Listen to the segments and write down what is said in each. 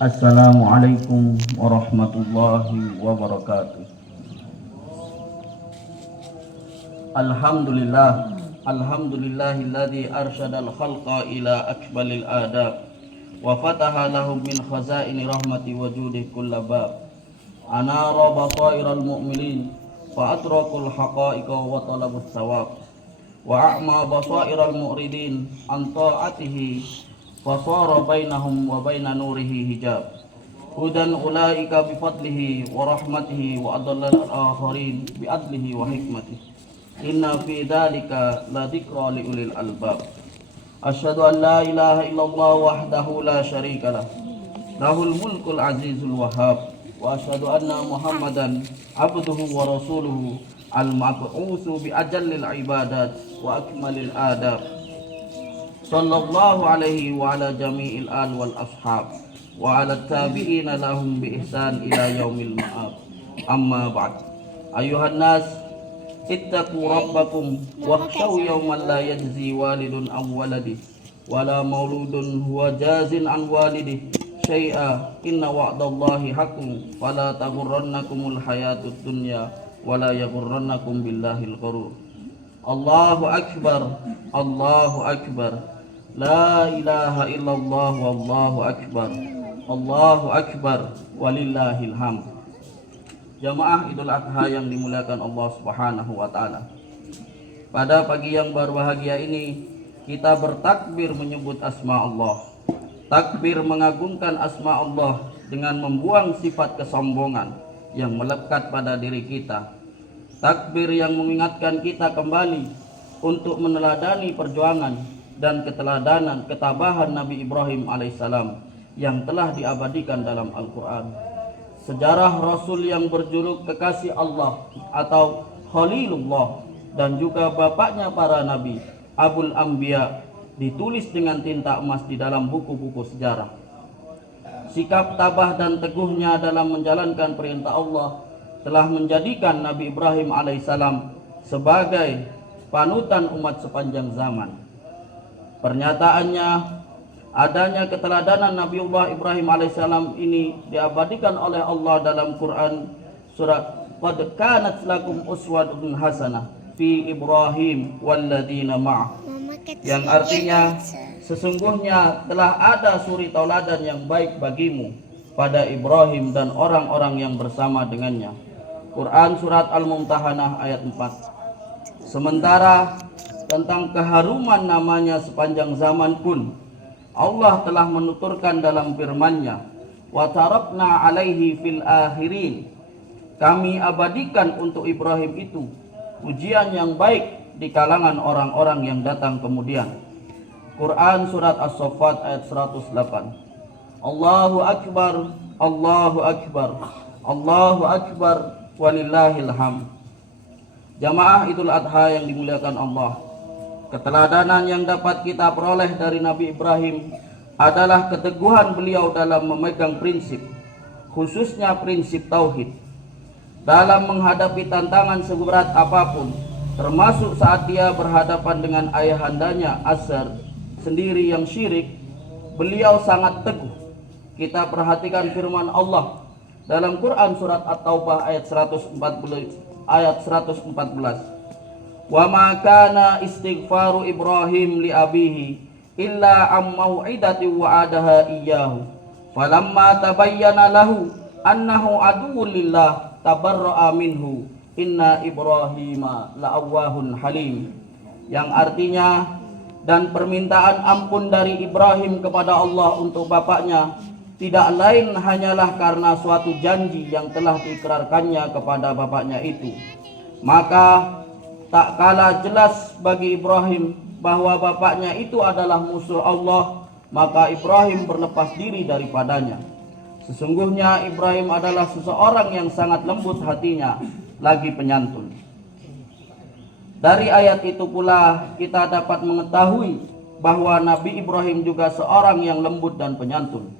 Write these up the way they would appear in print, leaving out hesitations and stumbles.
Assalamualaikum warahmatullahi wabarakatuh. Alhamdulillahilladzi arsyadal khalqa ila akbalil adab wa fataha lahum min khazaini rahmati wujudi kullabab anara basairal mu'minin fa atrakul haqa'iqa wa talabus sawab wa a'ma basairal mu'ridin an ta'atihi fasara bainahum wa baina nurihi hijab hudan ulaika bifadlihi wa rahmatihi wa adallal akharin biadlihi wa hikmatihi inna fi dzalika la dzikra li ulil albab asyhadu an la ilaha illallah wahdahu la syarikalah lahul mulkul azizul wahhab wa asyhadu anna muhammadan abduhu wa rasuluhu al mab'utsu bi ajallil ibadat wa akmalil adab sallallahu alaihi wa ala jami'il al wal ashab wa ala tabi'ina lahum bi ihsan ila yaumil ma'ab amma ba'd ayuhan nas ittaqu rabbakum wakhshaw yawman la yajzi walidun an waladihi wala mauludun huwa jazin an walidihi syai'a inna wa'dallahi haqqun fala taghurrannakumul hayatud dunya wala yaghurrannakum billahil ghurur. Allahu akbar, Allahu akbar, la ilaha illallah wallahu akbar, Allahu akbar, walillahil hamd. Jamaah Idul Adha yang dimuliakan Allah Subhanahu wa taala. Pada pagi yang berbahagia ini kita bertakbir menyebut asma Allah. Takbir mengagungkan asma Allah dengan membuang sifat kesombongan yang melekat pada diri kita. Takbir yang mengingatkan kita kembali untuk meneladani perjuangan dan keteladanan ketabahan Nabi Ibrahim alaihissalam yang telah diabadikan dalam Al-Quran. Sejarah Rasul yang berjuluk kekasih Allah atau Khalilullah dan juga bapaknya para nabi, Abul Anbiya, ditulis dengan tinta emas di dalam buku-buku sejarah. Sikap tabah dan teguhnya dalam menjalankan perintah Allah telah menjadikan Nabi Ibrahim alaihissalam sebagai panutan umat sepanjang zaman. Pernyataannya, adanya keteladanan Nabiullah Ibrahim alaihissalam ini diabadikan oleh Allah dalam Quran surat Qad kanat lakum uswatun hasanah fi Ibrahim walladzina ma'ah, yang artinya sesungguhnya telah ada suri tauladan yang baik bagimu pada Ibrahim dan orang-orang yang bersama dengannya. Quran surat Al-Mumtahanah ayat 4. Sementara tentang keharuman namanya sepanjang zaman pun Allah telah menuturkan dalam firman-Nya, wa tarakna alaihi fil akhirin, kami abadikan untuk Ibrahim itu pujian yang baik di kalangan orang-orang yang datang kemudian. Quran surat As-Saffat ayat 108. Allahu akbar, Allahu akbar, Allahu akbar, walillahil hamd. Jamaah Idul Adha yang dimuliakan Allah, keteladanan yang dapat kita peroleh dari Nabi Ibrahim adalah keteguhan beliau dalam memegang prinsip, khususnya prinsip tauhid. Dalam menghadapi tantangan seberat apapun, termasuk saat dia berhadapan dengan ayahandanya Azar sendiri yang syirik, beliau sangat teguh. Kita perhatikan firman Allah dalam Quran surat At-Taubah ayat 114. Wa ma kana istighfaru Ibrahim li abihi illa am mau'idati wa'adaha iyyahu falamma tabayyana lahu annahu aduwwun lillah tabarra'a minhu inna Ibrahima la'awwahun halim, yang artinya, dan permintaan ampun dari Ibrahim kepada Allah untuk bapaknya tidak lain hanyalah karena suatu janji yang telah diikrarkannya kepada bapaknya itu. Maka tak kalah jelas bagi Ibrahim bahwa bapaknya itu adalah musuh Allah, maka Ibrahim berlepas diri daripadanya. Sesungguhnya Ibrahim adalah seseorang yang sangat lembut hatinya, lagi penyantun. Dari ayat itu pula kita dapat mengetahui bahwa Nabi Ibrahim juga seorang yang lembut dan penyantun.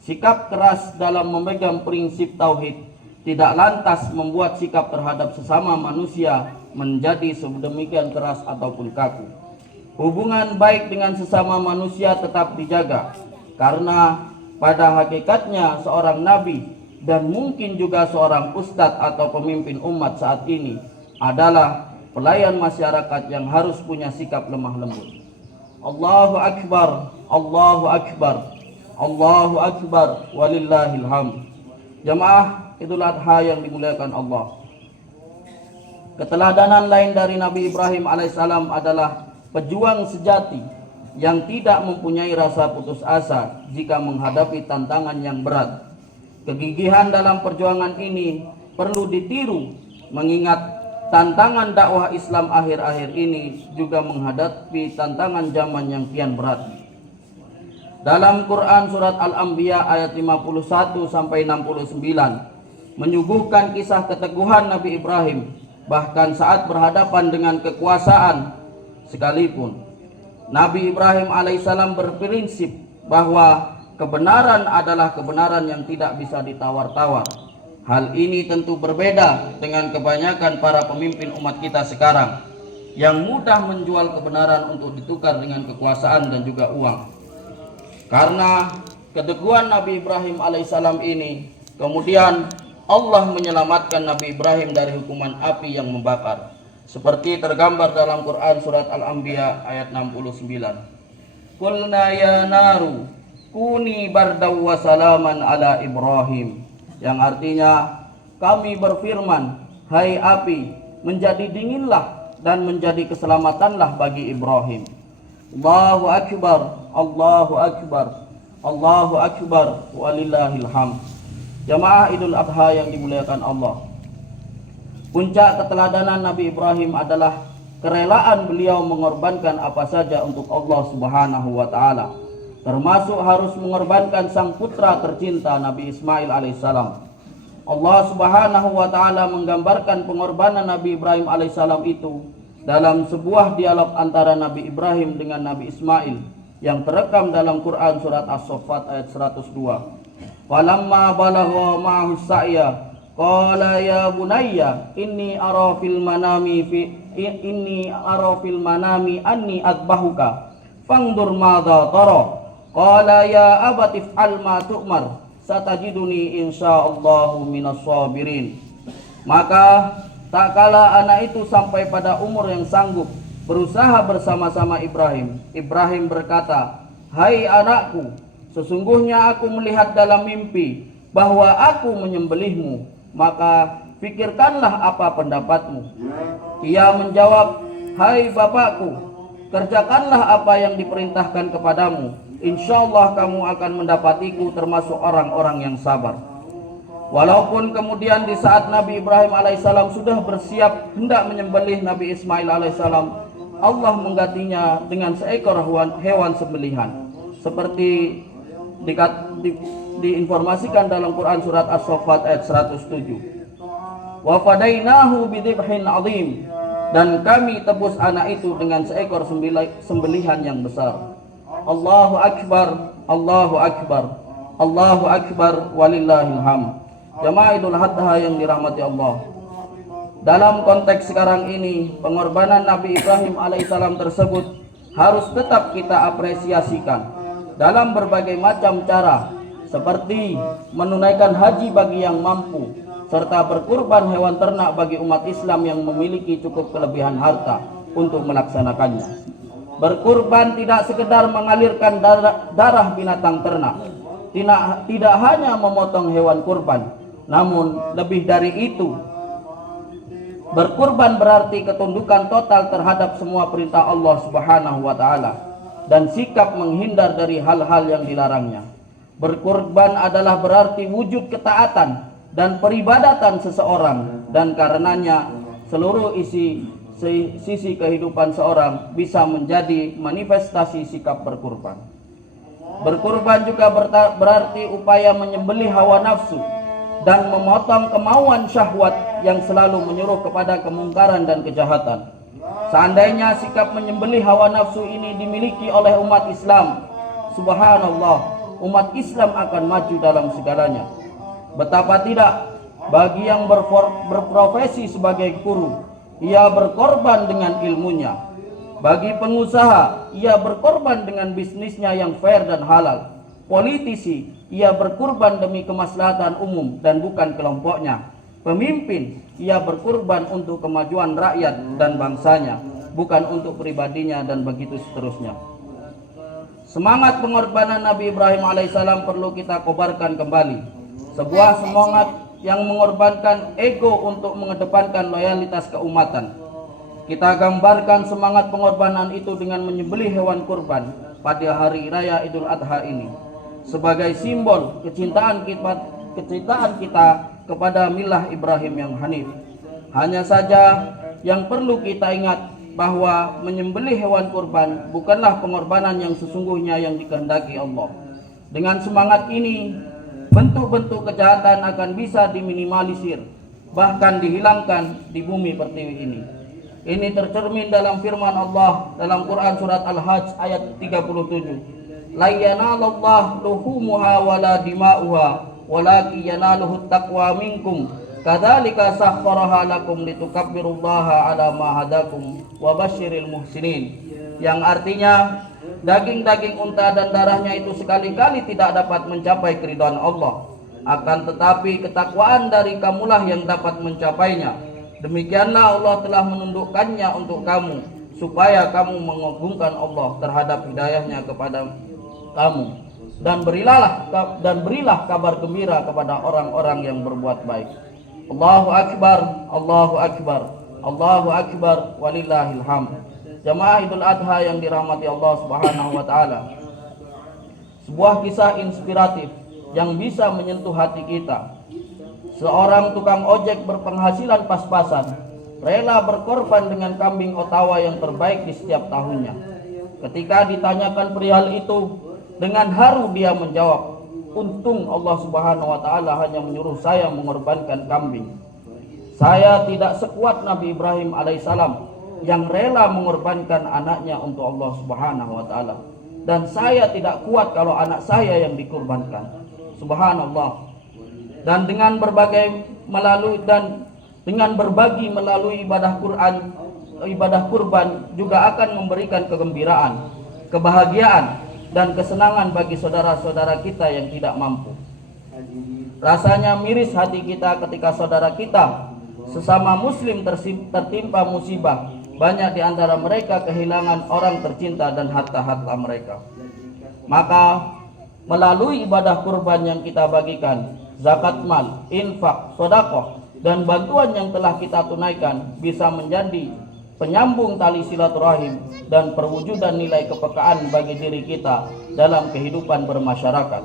Sikap keras dalam memegang prinsip tauhid tidak lantas membuat sikap terhadap sesama manusia menjadi sedemikian keras ataupun kaku. Hubungan baik dengan sesama manusia tetap dijaga, karena pada hakikatnya seorang nabi dan mungkin juga seorang ustadz atau pemimpin umat saat ini adalah pelayan masyarakat yang harus punya sikap lemah lembut. Allahu Akbar, Allahu Akbar, Allahu Akbar, walillahil hamd. Jamaah Idul Adha yang dimuliakan Allah. Keteladanan lain dari Nabi Ibrahim alaihissalam adalah pejuang sejati yang tidak mempunyai rasa putus asa jika menghadapi tantangan yang berat. Kegigihan dalam perjuangan ini perlu ditiru, mengingat tantangan dakwah Islam akhir-akhir ini juga menghadapi tantangan zaman yang kian berat. Dalam Quran surat Al-Anbiya ayat 51 sampai 69 menyuguhkan kisah keteguhan Nabi Ibrahim bahkan saat berhadapan dengan kekuasaan sekalipun. Nabi Ibrahim alaihissalam berprinsip bahwa kebenaran adalah kebenaran yang tidak bisa ditawar-tawar. Hal ini tentu berbeda dengan kebanyakan para pemimpin umat kita sekarang yang mudah menjual kebenaran untuk ditukar dengan kekuasaan dan juga uang. Karena keteguhan Nabi Ibrahim alaihissalam ini, kemudian Allah menyelamatkan Nabi Ibrahim dari hukuman api yang membakar, seperti tergambar dalam Quran surat Al-Anbiya ayat 69. Qulna ya naru kuni bardaw wa salaman ala Ibrahim, yang artinya kami berfirman, hai api, menjadi dinginlah dan menjadi keselamatanlah bagi Ibrahim. Allahu Akbar, Allahu Akbar, Allahu Akbar, walillahil hamd. Jamaah Idul Adha yang dimuliakan Allah. Puncak keteladanan Nabi Ibrahim adalah kerelaan beliau mengorbankan apa saja untuk Allah Subhanahu wa taala, termasuk harus mengorbankan sang putra tercinta Nabi Ismail alaihissalam. Allah Subhanahu wa taala menggambarkan pengorbanan Nabi Ibrahim alaihissalam itu dalam sebuah dialog antara Nabi Ibrahim dengan Nabi Ismail yang terekam dalam Quran surat As-Saffat ayat 102. Falamma balagha ma'ahu sa'ya qala ya bunayya inni ara fil manami anni adbahuka fangdur madza tara qala ya abati if'al ma tu'mar satajiduni insyaallahu minas sabirin. Maka tak kala anak itu sampai pada umur yang sanggup berusaha bersama-sama Ibrahim, Ibrahim berkata, hai anakku, sesungguhnya aku melihat dalam mimpi bahwa aku menyembelihmu, maka pikirkanlah apa pendapatmu. Ia menjawab, hai bapakku, kerjakanlah apa yang diperintahkan kepadamu, insyaallah kamu akan mendapatiku termasuk orang-orang yang sabar. Walaupun kemudian di saat Nabi Ibrahim alaihissalam sudah bersiap hendak menyembelih Nabi Ismail alaihissalam, Allah menggantinya dengan seekor hewan sembelihan, seperti diinformasikan dalam Quran surat As-Saffat ayat 107. Wa fadainahu bidhibhin azim, dan kami tebus anak itu dengan seekor sembelihan yang besar. Allahu Akbar, Allahu Akbar, Allahu Akbar, walillahil hamd. Jamaah Idul Adha yang dirahmati Allah. Dalam konteks sekarang ini, pengorbanan Nabi Ibrahim alaihissalam tersebut harus tetap kita apresiasikan dalam berbagai macam cara, seperti menunaikan haji bagi yang mampu, serta berkurban hewan ternak bagi umat Islam yang memiliki cukup kelebihan harta untuk melaksanakannya. Berkurban tidak sekedar mengalirkan darah binatang ternak, tidak hanya memotong hewan kurban, namun lebih dari itu, berkurban berarti ketundukan total terhadap semua perintah Allah Subhanahu wa taala dan sikap menghindar dari hal-hal yang dilarangnya. Berkurban adalah berarti wujud ketaatan dan peribadatan seseorang, dan karenanya seluruh sisi kehidupan seorang bisa menjadi manifestasi sikap berkurban. Berkurban juga berarti upaya menyembelih hawa nafsu dan memotong kemauan syahwat yang selalu menyuruh kepada kemungkaran dan kejahatan. Seandainya sikap menyembelih hawa nafsu ini dimiliki oleh umat Islam, subhanallah, umat Islam akan maju dalam segalanya. Betapa tidak bagi yang berprofesi sebagai guru, ia berkorban dengan ilmunya. Bagi pengusaha, ia berkorban dengan bisnisnya yang fair dan halal. Politisi, ia berkorban demi kemaslahatan umum dan bukan kelompoknya. Pemimpin, ia berkorban untuk kemajuan rakyat dan bangsanya, bukan untuk pribadinya, dan begitu seterusnya. Semangat pengorbanan Nabi Ibrahim alaihissalam perlu kita kobarkan kembali. Sebuah semangat yang mengorbankan ego untuk mengedepankan loyalitas keumatan. Kita gambarkan semangat pengorbanan itu dengan menyembelih hewan kurban pada hari raya Idul Adha ini sebagai simbol kecintaan kita kepada milah Ibrahim yang hanif. Hanya saja yang perlu kita ingat bahwa menyembelih hewan kurban bukanlah pengorbanan yang sesungguhnya yang dikehendaki Allah. Dengan semangat ini, bentuk-bentuk kejahatan akan bisa diminimalisir, bahkan dihilangkan di bumi pertiwi ini. Ini tercermin dalam firman Allah dalam Quran surat Al-Hajj ayat 37. La yanalallahu luhumuha wala dima'uha walakin yanaluhu taqwa minkum. Kadzalika sakhkharaha lakum litukabbirullaha ala ma hadakum wa basyiril muhsinin. Yang artinya, daging-daging unta dan darahnya itu sekali-kali tidak dapat mencapai keridhaan Allah. Akan tetapi ketakwaan dari kamulah yang dapat mencapainya. Demikianlah Allah telah menundukkannya untuk kamu, supaya kamu mengagungkan Allah terhadap hidayahnya kepada kamu. Dan berilah kabar gembira kepada orang-orang yang berbuat baik. Allahu Akbar, Allahu Akbar, Allahu Akbar, walillahil hamd. Jamaah Idul Adha yang dirahmati Allah Subhanahu wa taala. Sebuah kisah inspiratif yang bisa menyentuh hati kita. Seorang tukang ojek berpenghasilan pas-pasan rela berkorban dengan kambing Ottawa yang terbaik di setiap tahunnya. Ketika ditanyakan perihal itu, dengan haru dia menjawab, "Untung Allah Subhanahu wa taala hanya menyuruh saya mengorbankan kambing. Saya tidak sekuat Nabi Ibrahim alaihissalam yang rela mengorbankan anaknya untuk Allah Subhanahu wa taala. Dan saya tidak kuat kalau anak saya yang dikorbankan." Subhanallah. Dan dengan berbagi melalui ibadah kurban juga akan memberikan kegembiraan, kebahagiaan, dan kesenangan bagi saudara-saudara kita yang tidak mampu. Rasanya miris hati kita ketika saudara kita sesama muslim tertimpa musibah. Banyak di antara mereka kehilangan orang tercinta dan harta-harta mereka. Maka melalui ibadah kurban yang kita bagikan, zakat mal, infak, sedekah, dan bantuan yang telah kita tunaikan bisa menjadi penyambung tali silaturahim dan perwujudan nilai kepekaan bagi diri kita dalam kehidupan bermasyarakat,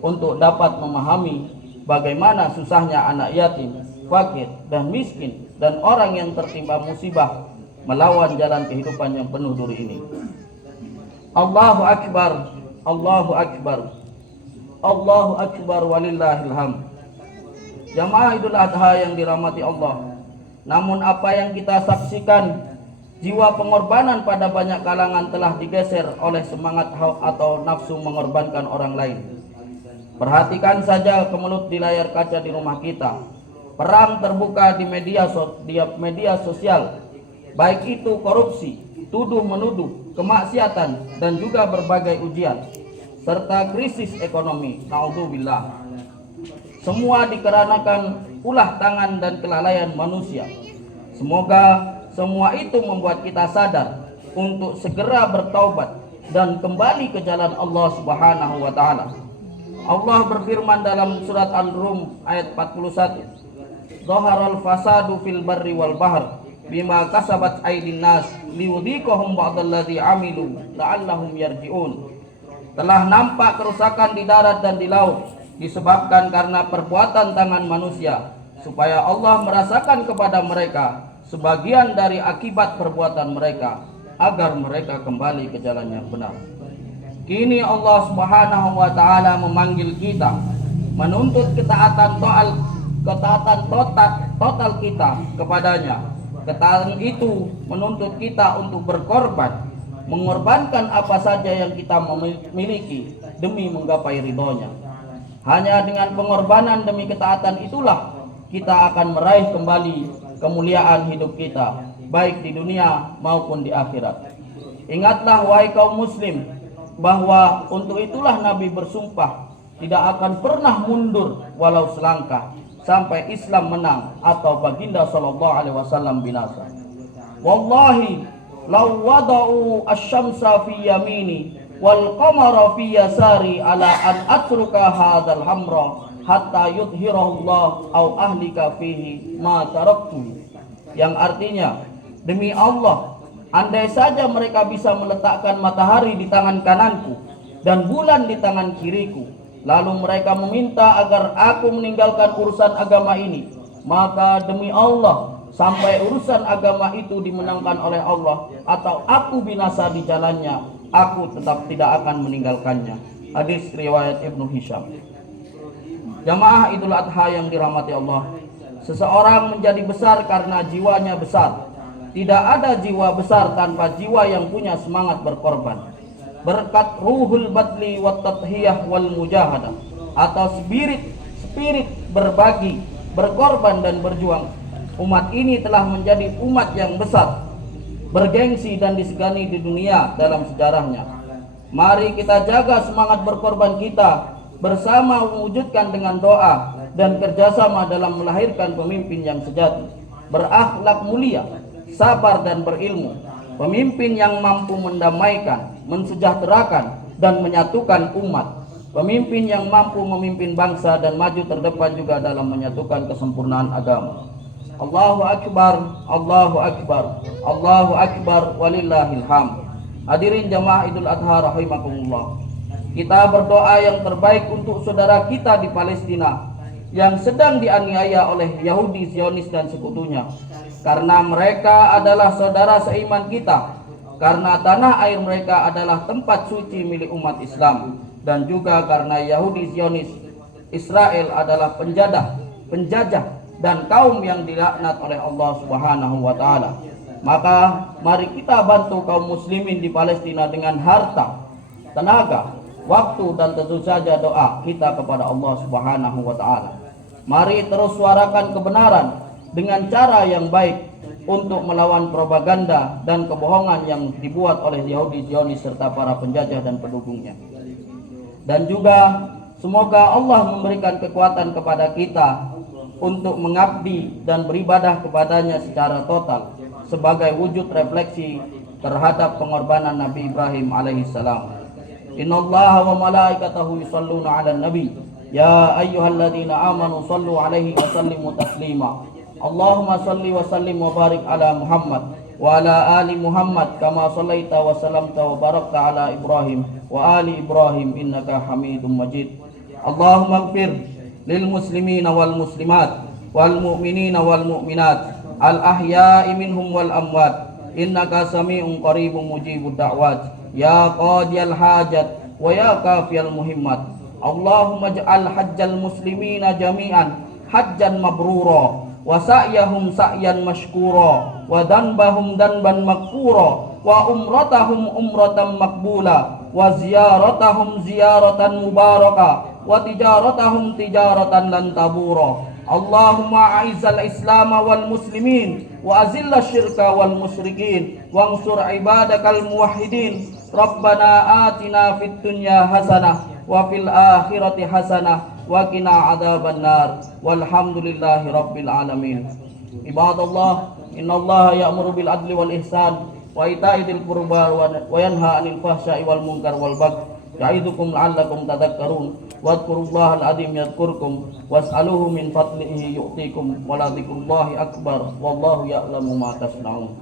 untuk dapat memahami bagaimana susahnya anak yatim, fakir, dan miskin, dan orang yang tertimpa musibah melawan jalan kehidupan yang penuh duri ini. Allahu Akbar, Allahu Akbar, Allahu Akbar, walillahil hamd. Jamaah Idul Adha yang dirahmati Allah, namun apa yang kita saksikan, jiwa pengorbanan pada banyak kalangan telah digeser oleh semangat atau nafsu mengorbankan orang lain. Perhatikan saja kemelut di layar kaca di rumah kita. Perang terbuka di media sosial, baik itu korupsi, tuduh-menuduh, kemaksiatan, dan juga berbagai ujian, serta krisis ekonomi. Naudzubillah. Semua dikarenakan ulah tangan dan kelalaian manusia. Semoga semua itu membuat kita sadar untuk segera bertaubat dan kembali ke jalan Allah Subhanahu wa taala. Allah berfirman dalam surat Al-Rum ayat 41, "Dhaharal fasadu fil barri wal bahr bima kasabat aydin nas liyudhiqahum ba'dalladzi amilu la'allahum yarji'un." Telah nampak kerusakan di darat dan di laut disebabkan karena perbuatan tangan manusia, supaya Allah merasakan kepada mereka sebagian dari akibat perbuatan mereka, agar mereka kembali ke jalan yang benar. Kini Allah Subhanahu wa taala memanggil kita, menuntut ketaatan total kita kepadanya. Ketaatan itu menuntut kita untuk berkorban, mengorbankan apa saja yang kita miliki demi menggapai ridhonya. Hanya dengan pengorbanan demi ketaatan itulah kita akan meraih kembali kemuliaan hidup kita, baik di dunia maupun di akhirat. Ingatlah wahai kaum muslim, bahwa untuk itulah Nabi bersumpah tidak akan pernah mundur walau selangkah sampai Islam menang atau baginda sallallahu alaihi wasallam binasa. Wallahi law wada'u asy-syamsa fi yamini wal qamara fi yasari ala an atruka hadzal hamra hatta yudhhirahu Allah au ahlika fihi ma taraktu. Yang artinya, demi Allah, andai saja mereka bisa meletakkan matahari di tangan kananku dan bulan di tangan kiriku, lalu mereka meminta agar aku meninggalkan urusan agama ini, maka demi Allah, sampai urusan agama itu dimenangkan oleh Allah atau aku binasa di jalannya, aku tetap tidak akan meninggalkannya. Hadis riwayat Ibnu Hisham. Jamaah Idul Adha yang dirahmati Allah, seseorang menjadi besar karena jiwanya besar. Tidak ada jiwa besar tanpa jiwa yang punya semangat berkorban. Berkat ruhul badli wat tathiyah wal mujahadah, atau spirit berbagi, berkorban dan berjuang, umat ini telah menjadi umat yang besar, bergengsi dan disegani di dunia dalam sejarahnya. Mari kita jaga semangat berkorban kita bersama, mewujudkan dengan doa dan kerjasama dalam melahirkan pemimpin yang sejati, berakhlak mulia, sabar dan berilmu, pemimpin yang mampu mendamaikan, mensejahterakan dan menyatukan umat, pemimpin yang mampu memimpin bangsa dan maju terdepan juga dalam menyatukan kesempurnaan agama. Allahu Akbar, Allahu Akbar, Allahu Akbar, walillahil hamd. Hadirin jamaah Idul Adha rahimakumullah, kita berdoa yang terbaik untuk saudara kita di Palestina yang sedang dianiaya oleh Yahudi, Zionis dan sekutunya, karena mereka adalah saudara seiman kita, karena tanah air mereka adalah tempat suci milik umat Islam, dan juga karena Yahudi, Zionis, Israel adalah penjajah dan kaum yang dilaknat oleh Allah Subhanahu wa taala. Maka mari kita bantu kaum muslimin di Palestina dengan harta, tenaga, waktu dan tentu saja doa kita kepada Allah Subhanahu wa taala. Mari terus suarakan kebenaran dengan cara yang baik untuk melawan propaganda dan kebohongan yang dibuat oleh Yahudi, Zionis serta para penjajah dan pendukungnya. Dan juga semoga Allah memberikan kekuatan kepada kita untuk mengabdi dan beribadah kepadanya secara total sebagai wujud refleksi terhadap pengorbanan Nabi Ibrahim alaihissalam. Innallaha wa malaikatahu yusholluna 'alan nabi ya ayyuhalladzina amanu shallu 'alaihi wa sallimu taslima. Allahumma shalli wa sallim wa barik ala Muhammad wa ala ali Muhammad kama shallaita wa sallamta wa barakta ala Ibrahim wa ali Ibrahim innaka Hamidum Majid. Allahumma ighfir lil muslimina wal muslimat wal mu'minina wal mu'minat al ahya'i minhum wal amwat innaka sami'un qaribun mujibud da'wat ya qadiyal hajat wa ya kafiyal muhimmat. Allahumma ij'al hajjal muslimina jami'an hajjan mabrura wa sa'yahum sa'yan mashkura wa danbahum danban maghfura wa umratahum umratan maqbula wa ziyaratahum ziyaratan mubaraka wa tijaratahum tijaratan lan tabura. Allahumma a'izzal islam wal muslimin wa azilla syirka wal musyrikin wa ansur ibadakal muwahhidin. Rabbana atina fid dunya hasanah wa fil akhirati hasanah wa qina adzabannar walhamdulillahi rabbil alamin. Ibadallah, innallaha ya'muru bil adli wal ihsan wa ita'i dzil qurba wa yanha 'anil fahsya'i wal munkar wal baghi ya'idukum la'allakum tadhakkarun wadhkurullahal azim yadhkurkum was'aluhu min fadlihi yu'tikum wa la dzikrullahi akbar wallahu ya'lamu ma tasna'un.